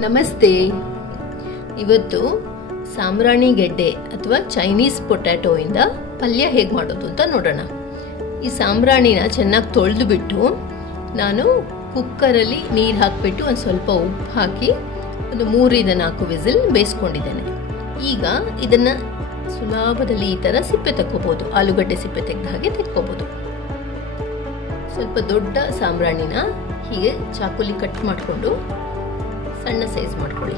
ನಮಸ್ತೆ. ಇವತ್ತು ಸಾಂಬ್ರಾಣಿ ಗೆಡ್ಡೆ ಅಥವಾ ಚೈನೀಸ್ ಪೊಟ್ಯಾಟೊ ಇಂದ ಪಲ್ಯ ಹೇಗೆ ಮಾಡೋದು ಅಂತ ನೋಡೋಣ. ಈ ಸಾಂಬ್ರಾಣಿನ ಚೆನ್ನಾಗಿ ತೊಳೆದು ಬಿಟ್ಟು ನಾನು ಕುಕ್ಕರಲ್ಲಿ ನೀರು ಹಾಕಿಬಿಟ್ಟು ಒಂದು ಸ್ವಲ್ಪ ಉಪ್ಪು ಹಾಕಿ ಒಂದು 3-4 ವಿಸಿಲ್ ಬೇಯಿಸ್ಕೊಂಡಿದ್ದೇನೆ. ಈಗ ಇದನ್ನು ಸುಲಭದಲ್ಲಿ ಈ ಥರ ಸಿಪ್ಪೆ ತಕ್ಕೋಬೋದು, ಆಲೂಗಡ್ಡೆ ಸಿಪ್ಪೆ ತೆಗೆದ ಹಾಗೆ ತೆಕ್ಕೋಬೋದು. ಸ್ವಲ್ಪ ದೊಡ್ಡ ಸಾಂಬ್ರಾಣಿನ ಹೀಗೆ ಚಾಕುಲಿ ಕಟ್ ಮಾಡಿಕೊಂಡು ಸಣ್ಣ ಸೈಜ್ ಮಾಡ್ಕೊಳ್ಳಿ.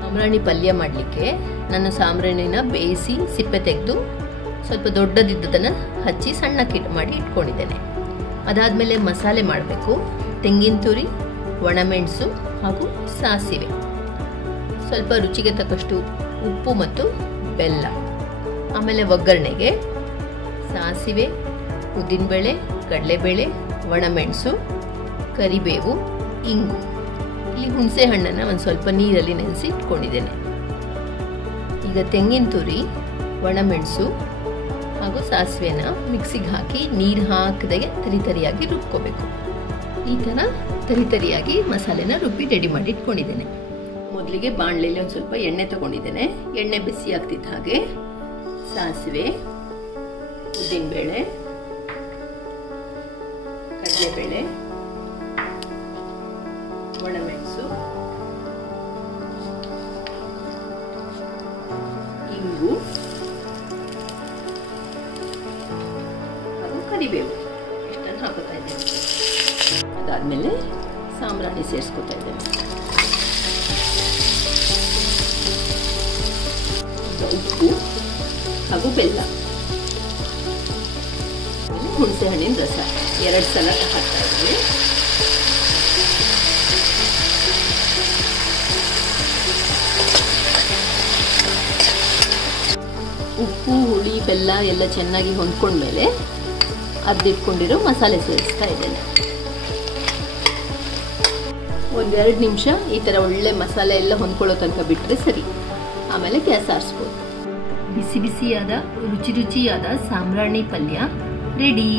ಸಾಂಬ್ರಾಣಿ ಪಲ್ಯ ಮಾಡಲಿಕ್ಕೆ ನಾನು ಸಾಂಬ್ರಾಣಿನ ಬೇಯಿಸಿ ಸಿಪ್ಪೆ ತೆಗೆದು ಸ್ವಲ್ಪ ದೊಡ್ಡದಿದ್ದದನ್ನು ಹಚ್ಚಿ ಸಣ್ಣ ಮಾಡಿ ಇಟ್ಕೊಂಡಿದ್ದೇನೆ. ಅದಾದಮೇಲೆ ಮಸಾಲೆ ಮಾಡಬೇಕು. ತೆಂಗಿನ ತುರಿ, ಒಣಮೆಣಸು ಹಾಗೂ ಸಾಸಿವೆ, ಸ್ವಲ್ಪ ರುಚಿಗೆ ತಕ್ಕಷ್ಟು ಉಪ್ಪು ಮತ್ತು ಬೆಲ್ಲ. ಆಮೇಲೆ ಒಗ್ಗರಣೆಗೆ ಸಾಸಿವೆ, ಉದ್ದಿನಬೇಳೆ, ಕಡಲೆಬೇಳೆ, ಒಣಮೆಣಸು, ಕರಿಬೇವು, ಇಂಗು. ಇಲ್ಲಿ ಹುಣಸೆ ಹಣ್ಣನ್ನು ಒಂದು ಸ್ವಲ್ಪ ನೀರಲ್ಲಿ ನೆನೆಸಿ ಇಟ್ಕೊಂಡಿದ್ದೇನೆ. ಈಗ ತೆಂಗಿನ ತುರಿ, ಒಣಮೆಣಸು ಹಾಗೂ ಸಾಸಿವೆನ ಮಿಕ್ಸಿಗೆ ಹಾಕಿ ನೀರು ಹಾಕದೆ ತರಿತರಿಯಾಗಿ ರುಬ್ಕೋಬೇಕು. ಈ ಥರ ತರಿತರಿಯಾಗಿ ಮಸಾಲೆನ ರುಬ್ಬಿ ರೆಡಿ ಮಾಡಿ ಇಟ್ಕೊಂಡಿದ್ದೇನೆ. ಮೊದಲಿಗೆ ಬಾಣಲೆಯಲ್ಲಿ ಒಂದು ಸ್ವಲ್ಪ ಎಣ್ಣೆ ತಗೊಂಡಿದ್ದೇನೆ. ಎಣ್ಣೆ ಬಿಸಿ ಆಗ್ತಿದ್ದ ಹಾಗೆ ಸಾಸಿವೆ, ಉದ್ದಿನಬೇಳೆ, ಕಡಲೆಬೇಳೆ, ಒಣಮೆಣಸು, ಇಂಗು ಹಾಗೂ ಕರಿಬೇವು ಇಷ್ಟನ್ನು ಹಾಕೋತಾ ಇದ್ದೇನೆ. ಅದಾದಮೇಲೆ ಸಾಂಬ್ರಾಣಿ ಸೇರಿಸ್ಕೊತಾ ಇದ್ದೇನೆ. ಉಪ್ಪು ಹಾಗೂ ಬೆಲ್ಲ, ಹುಣಸೆ ಹಣ್ಣಿನ ರಸ 2 ಸಲ ಹಾಕ್ತಾ ಇದ್ದೀವಿ. ಉಪ್ಪು, ಹುಳಿ, ಬೆಲ್ಲ ಎಲ್ಲ ಚೆನ್ನಾಗಿ ಹೊಂದ್ಕೊಂಡ್ಮೇಲೆ ಅರ್ದಿಟ್ಕೊಂಡಿರೋ ಮಸಾಲೆ ಸೇರಿಸ್ತಾ ಇದ್ದೇನೆ. 1-2 ನಿಮಿಷ ಈ ಥರ ಒಳ್ಳೆ ಮಸಾಲೆ ಎಲ್ಲ ಹೊಂದ್ಕೊಳ್ಳೋ ತನಕ ಬಿಟ್ಟರೆ ಸರಿ. ಆಮೇಲೆ ಗ್ಯಾಸ್ ಆರಿಸ್ಬೋದು. ಬಿಸಿ ಬಿಸಿಯಾದ ರುಚಿಯಾದ ಸಾಂಬ್ರಾಣಿ ಪಲ್ಯ ರೆಡಿ.